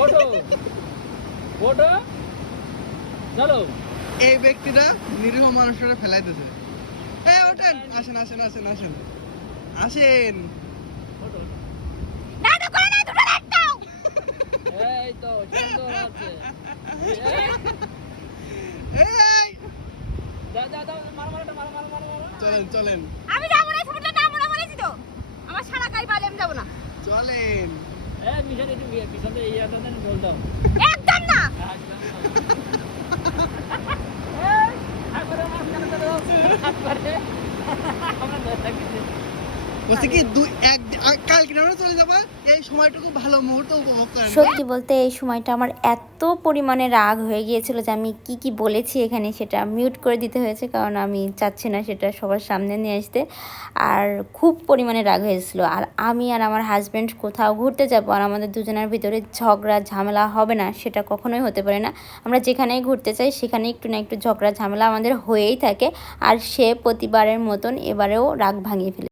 ওঠো ওঠো চলো। এই ব্যক্তিটা নিরীহ মানুষরা ফেলাইতেছে। ওঠেন, আসেন আসেন আসেন আসেন আসেন। ওঠো নাটক করে না, দুটো লাইট দাও। এই তো সুন্দর আছে। এই, দাও দাও দাও মারো মারো মারো মারো মারো মারো। চলেন চলেন আমি যাবো না, ছবিটা নামবো না বলেছি তো। আমার সারা গায়ে বালি, আমি যাবো না। চলেন। এই মিশন একটু পিছনে ইয়াটা দেন বল দাও। একদম না। এই একবারে মাছ কেন করে দাও একবারে আমরা দেখি। বলছি কি কালকে আমরা চলে যাবো, এই সময়টুকু ভালো মুহূর্ত উপভোগ করেন। সত্যি বলতে এই সময়টা আমার এত পরিমাণে রাগ হয়ে গিয়েছিল যে আমি কি বলেছি এখানে সেটা মিউট করে দিতে হয়েছে, কারণ আমি চাচ্ছি না সেটা সবার সামনে নিয়ে আসতে। আর খুব পরিমাণে রাগ হয়েছিল। আর আমি আর আমার হাজব্যান্ড কোথাও ঘুরতে যাব আর আমাদের দুজনের ভিতরে ঝগড়া ঝামেলা হবে না, সেটা কখনোই হতে পারে না। আমরা যেখানেই ঘুরতে চাই সেখানে একটু না একটু ঝগড়া ঝামেলা আমাদের হয়েই থাকে। আর সে প্রতিবারের মতন এবারেও রাগ ভাঙিয়ে ফেলে।